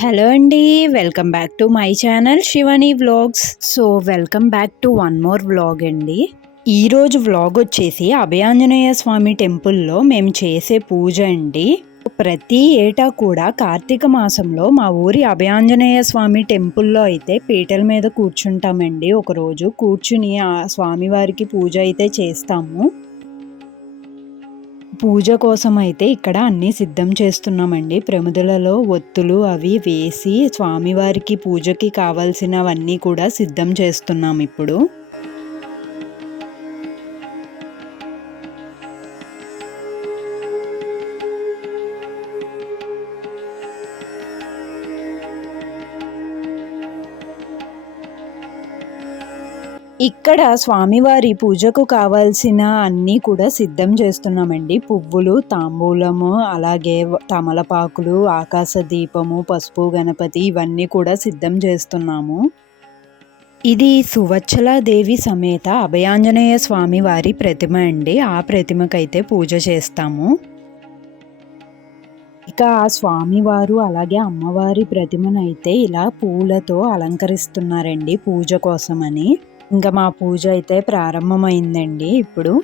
Hello అండి. Welcome back to my channel Shivani vlogs. Welcome back to one more vlog అండి. ఈరోజు vlog వచ్చేసి అభయాంజనేయ స్వామి టెంపుల్లో మేము చేసే పూజ అండి. ప్రతి ఏటా కూడా కార్తీక మాసంలో మా ఊరి అభయాంజనేయ స్వామి టెంపుల్లో అయితే పీటల మీద కూర్చుంటామండి. ఒకరోజు కూర్చుని ఆ స్వామివారికి పూజ అయితే చేస్తాము. పూజ కోసం అయితే ఇక్కడ అన్నీ సిద్ధం చేస్తున్నామండి. ప్రమిదలలో ఒత్తులు అవి వేసి స్వామివారికి పూజకి కావాల్సినవన్నీ కూడా సిద్ధం చేస్తున్నాం ఇప్పుడు. ఇక్కడ స్వామివారి పూజకు కావాల్సిన అన్నీ కూడా సిద్ధం చేస్తున్నామండి. పువ్వులు, తాంబూలము, అలాగే తమలపాకులు, ఆకాశ దీపము, పసుపు గణపతి ఇవన్నీ కూడా సిద్ధం చేస్తున్నాము. ఇది సువచ్చలాదేవి సమేత అభయాంజనేయ స్వామి వారి ప్రతిమ అండి. ఆ ప్రతిమకైతే పూజ చేస్తాము. ఇక ఆ స్వామివారు అలాగే అమ్మవారి ప్రతిమనైతే ఇలా పూలతో అలంకరిస్తున్నారండి పూజ కోసమని. ఇంకా మా పూజ అయితే ప్రారంభమైందండి ఇప్పుడు.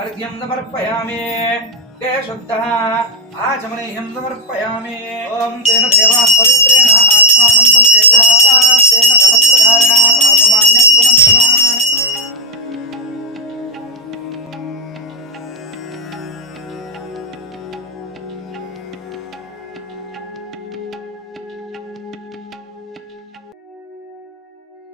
अर्घ्यं समर्पयामि ते शुद्धः आचमनीयं समर्पयामि ॐ तेन देवाः पवित्रेण आत्मानं पुनरेकः तेन कलत्रधारणा पापमान्यत्वनन्तमान्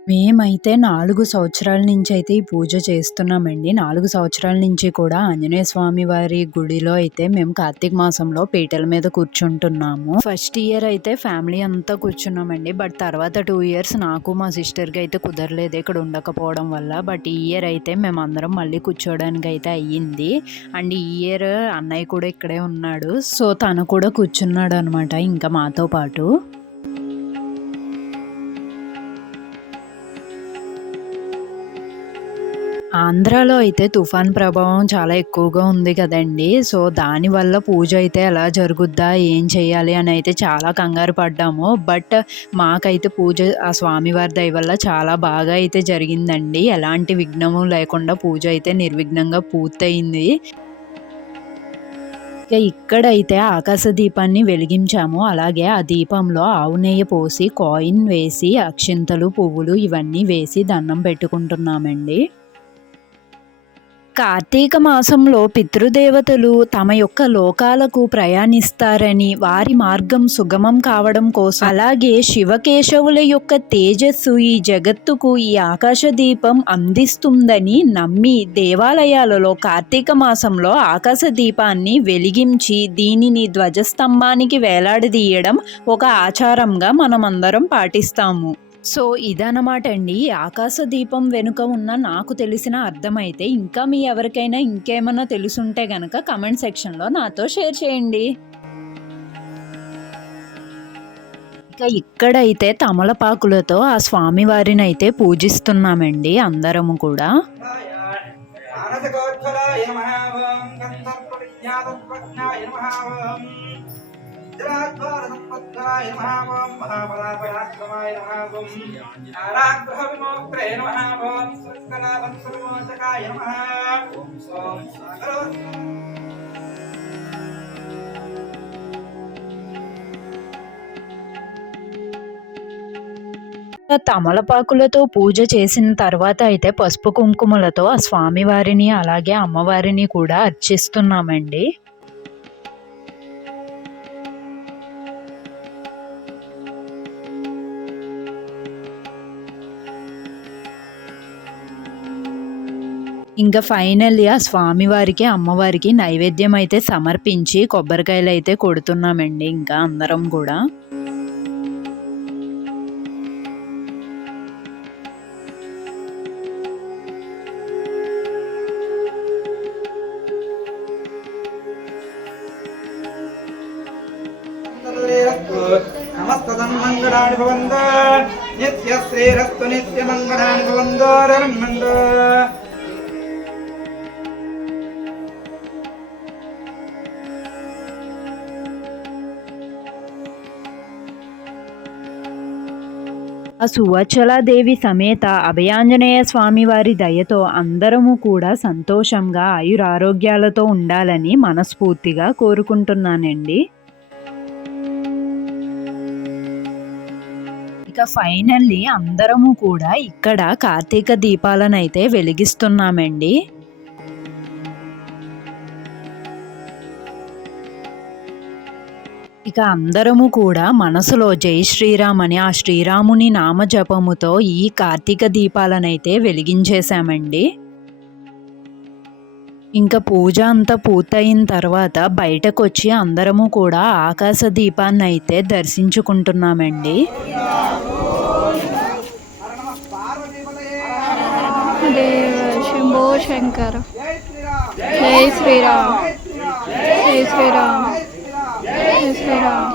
మేమైతే 4 సంవత్సరాల నుంచి అయితే ఈ పూజ చేస్తున్నామండి. 4 సంవత్సరాల నుంచి కూడా ఆంజనేయ స్వామి వారి గుడిలో అయితే మేము కార్తీక మాసంలో పీటల మీద కూర్చుంటున్నాము. ఫస్ట్ ఇయర్ అయితే ఫ్యామిలీ అంతా కూర్చున్నామండి. బట్ తర్వాత 2 ఇయర్స్ నాకు మా సిస్టర్కి అయితే కుదరలేదు ఇక్కడ ఉండకపోవడం వల్ల. బట్ ఈ ఇయర్ అయితే మేము అందరం మళ్ళీ కూర్చోవడానికి అయితే అయ్యింది. అండ్ ఈ ఇయర్ అన్నయ్య కూడా ఇక్కడే ఉన్నాడు. సో తను కూడా కూర్చున్నాడు అనమాట ఇంకా మాతో పాటు. ఆంధ్రాలో అయితే తుఫాన్ ప్రభావం చాలా ఎక్కువగా ఉంది కదండి. సో దానివల్ల పూజ అయితే ఎలా జరుగుద్దా, ఏం చేయాలి అని అయితే చాలా కంగారు పడ్డాము. బట్ మాకైతే పూజ ఆ స్వామివారి దయ వల్ల చాలా బాగా అయితే జరిగిందండి. ఎలాంటి విఘ్నము లేకుండా పూజ అయితే నిర్విఘ్నంగా పూర్తయింది. ఇక్కడైతే ఆకాశ దీపాన్ని వెలిగించాము. అలాగే ఆ దీపంలో ఆవు నెయ్యి పోసి కాయిన్ వేసి అక్షింతలు, పువ్వులు ఇవన్నీ వేసి దండం పెట్టుకుంటున్నామండి. కార్తీక మాసంలో పితృదేవతలు తమ యొక్క లోకాలకు ప్రయాణిస్తారని, వారి మార్గం సుగమం కావడం కోసం, అలాగే శివకేశవుల యొక్క తేజస్సు ఈ జగత్తుకు ఈ ఆకాశ దీపం అందిస్తుందని నమ్మి దేవాలయాలలో కార్తీక మాసంలో ఆకాశ దీపాన్ని వెలిగించి దీనిని ధ్వజస్తంభానికి వేలాడదీయడం ఒక ఆచారంగా మనమందరం పాటిస్తాము. సో ఇదన్నమాట అండి ఆకాశ దీపం వెనుక ఉన్న నాకు తెలిసిన అర్థమైతే. ఇంకా మీ ఎవరికైనా ఇంకేమన్నా తెలుసుంటే గనక కమెంట్ సెక్షన్లో నాతో షేర్ చేయండి. ఇక ఇక్కడైతే తమలపాకులతో ఆ స్వామివారిని అయితే పూజిస్తున్నామండి అందరము కూడా. द्वारसंपत्कराय नमः ओं महाबलापराक्रमाय नमः ओं कारागृहविमोक्त्रे नमः ओं सृङ्खलाबन्धविमोचकाय नमः ओं తమలపాకులతో పూజ చేసిన తర్వాత అయితే పసుపు కుంకుమలతో ఆ స్వామివారిని అలాగే అమ్మవారిని కూడా అర్చిస్తున్నామండి. ఇంకా ఫైనల్లీ ఆ స్వామివారికి అమ్మవారికి నైవేద్యం అయితే సమర్పించి కొబ్బరికాయలు అయితే కొడుతున్నామండి ఇంకా అందరం కూడా. మంగళాని భవంతు నిత్య శ్రీరస్తు నిత్య మంగళాని భవంతు రన్మంతు ఆ సువచ్చలాదేవి సమేత అభయాంజనేయ స్వామి వారి దయతో అందరము కూడా సంతోషంగా ఆయురారోగ్యాలతో ఉండాలని మనస్ఫూర్తిగా కోరుకుంటున్నానండి. ఇక ఫైనల్లీ అందరము కూడా ఇక్కడ కార్తీక దీపాలను అయితే వెలిగిస్తున్నామండి. ఇక అందరము కూడా మనసులో జై శ్రీరామ్ అని ఆ శ్రీరాముని నామజపముతో ఈ కార్తీక దీపాలనైతే వెలిగించేశామండి. ఇంకా పూజ అంతా పూర్తయిన తర్వాత బయటకు వచ్చి అందరము కూడా ఆకాశ దీపాన్ని అయితే దర్శించుకుంటున్నామండి. శంభో శంకర. జై శ్రీరామ్. జై శ్రీరామ్. జై శ్రీరామ్.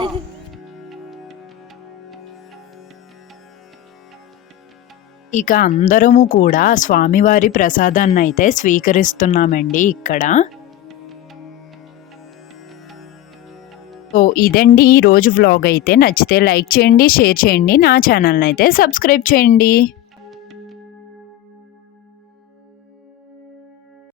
ఇక అందరము కూడా స్వామివారి ప్రసాదాన్ని అయితే స్వీకరిస్తున్నామండి ఇక్కడ. సో ఇదండి ఈరోజు వ్లాగ్ అయితే. నచ్చితే లైక్ చేయండి, షేర్ చేయండి, నా ఛానల్ని అయితే సబ్స్క్రైబ్ చేయండి.